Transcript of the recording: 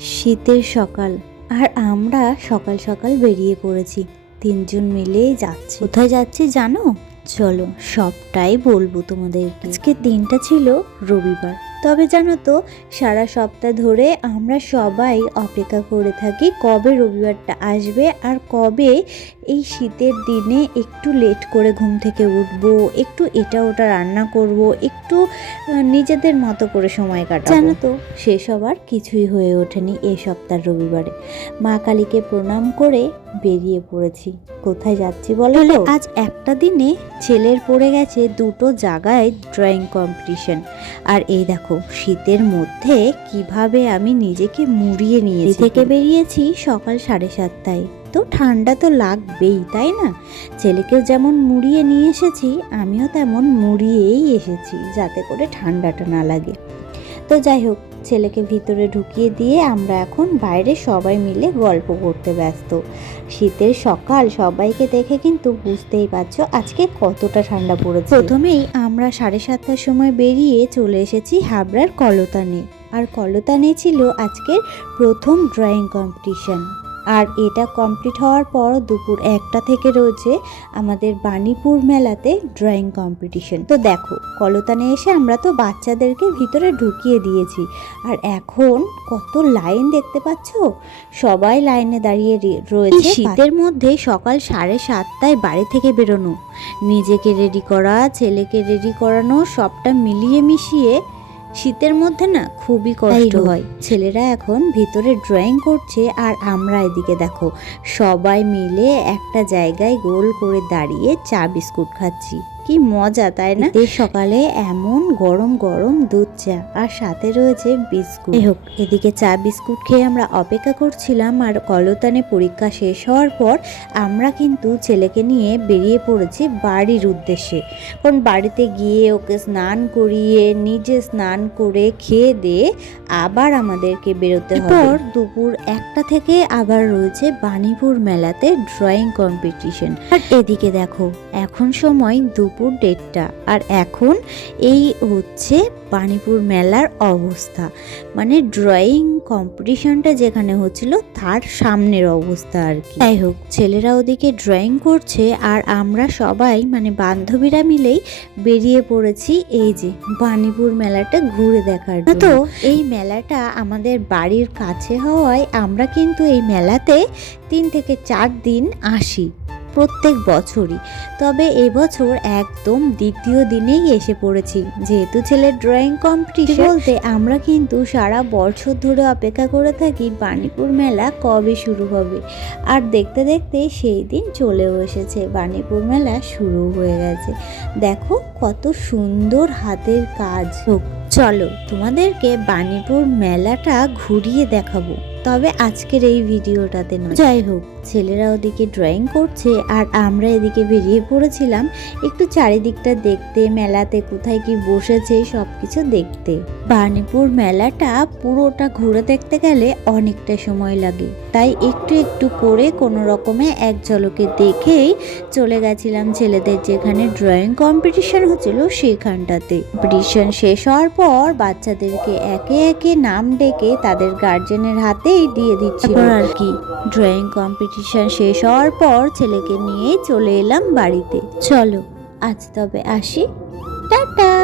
শীতের সকাল আর আমরা সকাল সকাল বেরিয়ে পড়েছি। তিনজন মিলে যাচ্ছি। কোথায় যাচ্ছে জানো? চলো সবটাই বলব তোমাদের। আজকে দিনটা ছিল রবিবার। তবে জানো তো সারা সপ্তাহ ধরে আমরা সবাই অপেক্ষা করে থাকি কবে রবিবারটা আসবে আর কবে এই শীতের দিনে একটু লেট করে ঘুম থেকে উঠবো একটু এটা ওটা রান্না করব একটু নিজেদের মতো করে সময় কাটাবো। জানো তো সেসব আর কিছুই হয়ে ওঠেনি এই সপ্তাহ রবিবারে। মা কালীকে প্রণাম করে বেরিয়ে পড়েছি। কোথায় যাচ্ছি বলো আজ একটা দিনে ছেলের পড়ে গেছে দুটো জায়গায় ড্রয়িং কম্পিটিশন আর এই দেখো শীতের মধ্যে কীভাবে আমি নিজেকে মুড়িয়ে নিয়েছি। থেকে বেরিয়েছি সকাল সাড়ে সাতটায়। তো ঠান্ডা তো লাগবেই, তাই না? ছেলেকেও যেমন মুড়িয়ে নিয়ে এসেছি, আমিও তেমন মুড়িয়েই এসেছি, যাতে করে ঠান্ডাটা না লাগে। তো যাই হোক, ছেলেকে ভিতরে ঢুকিয়ে দিয়ে আমরা এখন বাইরে সবাই মিলে গল্প করতে ব্যস্ত। শীতের সকাল, সবাইকে দেখে কিন্তু বুঝতেই পারছ আজকে কতটা ঠান্ডা পড়েছে। প্রথমেই আমরা সাড়ে সাতটার সময় বেরিয়ে চলে এসেছি হাবড়ার কলতানে। আর কলতানে ছিল আজকের প্রথম ড্রয়িং কম্পিটিশন। আর এটা কমপ্লিট হওয়ার পর দুপুর একটা থেকে রয়েছে আমাদের বাণীপুর মেলাতে ড্রয়িং কম্পিটিশন তো দেখো, কলতানে এসে আমরা তো বাচ্চাদেরকে ভিতরে ঢুকিয়ে দিয়েছি। আর এখন কত লাইন দেখতে পাচ্ছ? সবাই লাইনে দাঁড়িয়ে রয়েছে। শীতের মধ্যে সকাল সাড়ে সাতটায় বাড়ি থেকে বেরোনো। নিজেকে রেডি করা, ছেলেকে রেডি করানো, সবটা মিলিয়ে মিশিয়ে শীতের মধ্যে না খুবই কষ্ট হয়। ছেলেরা এখন ভিতরে ড্রয়িং করছে আর আমরা এদিকে দেখো সবাই মিলে একটা জায়গায় গোল করে দাঁড়িয়ে চা বিস্কুট খাচ্ছি। কি মজা তাই না? সকালে এমন গরম গরম দুধ চা আর সাথে রয়েছে বিস্কুট। হোক এদিকে চা বিস্কুট খেয়ে আমরা অপেক্ষা করছিলাম আর কলতানে পরীক্ষা শেষ হওয়ার পর আমরা কিন্তু ছেলেকে নিয়ে বেরিয়ে পড়েছি বাড়ির উদ্দেশ্যে। কারণ বাড়িতে গিয়ে ওকে স্নান করিয়ে নিজে স্নান করে খেয়ে দিয়ে আবার আমাদেরকে বেরোতে হবে। পর দুপুর একটা থেকে আবার রয়েছে বাণীপুর মেলাতে ড্রয়িং কম্পিটিশন আর এদিকে দেখো এখন সময় দুপুর দেড়টা। আর এখন এই হচ্ছে বাণীপুর মেলার অবস্থা। মানে ড্রয়িং কম্পিটিশনটা যেখানে হচ্ছিল, তার সামনের অবস্থা আর কি। যাই হোক, ছেলেরা ওদিকে ড্রয়িং করছে আর আমরা সবাই মানে বান্ধবীরা মিলেই বেরিয়ে পড়েছি এই যে বাণীপুর মেলাটা ঘুরে দেখার তো এই মেলাটা আমাদের বাড়ির কাছে হওয়ায় আমরা কিন্তু এই মেলাতে তিন থেকে চার দিন আসি। প্রত্যেক বছরই। তবে এবছর একদম দ্বিতীয় দিনেই এসে পড়েছি। যেহেতু ছেলের ড্রয়িং কম্পিটিশন বলতে আমরা কিন্তু সারা বছর ধরে অপেক্ষা করে থাকি বাণীপুর মেলা কবে শুরু হবে। আর দেখতে দেখতে সেই দিন চলেও এসেছে। বাণীপুর মেলা শুরু হয়ে গেছে। দেখো কত সুন্দর হাতের কাজ। হোক চলো তোমাদেরকে বাণীপুর মেলাটা ঘুরিয়ে দেখাবো। তবে আজকের এই ভিডিওটাতে নয়। যাই হোক ছেলেরা ওদিকে ড্রয়িং করছে আর আমরা এদিকে বেরিয়ে পড়েছিলাম। একটু চারিদিকটা দেখতে, মেলাতে কোথায় কি বসেছে সব কিছু দেখতে। বাণীপুর মেলাটা পুরোটা ঘুরে দেখতে গেলে অনেকটা সময় লাগে। তাই একটু একটু করে কোনো রকমে এক ঝলকে দেখেই চলে গেছিলাম ছেলেদের যেখানে ড্রয়িং কম্পিটিশন হচ্ছিল সেখানটাতে। কম্পিটিশন শেষ হওয়ার পর বাচ্চাদেরকে একে একে নাম ডেকে তাদের গার্জেনের হাতেই দিয়ে দিচ্ছিল। আর কি? ড্রয়িং কম্পিটিশন টিউশন শেষ হওয়ার পর ছেলেকে নিয়ে চলে এলাম বাড়িতে। চলো আজ তবে আসি। টাটা!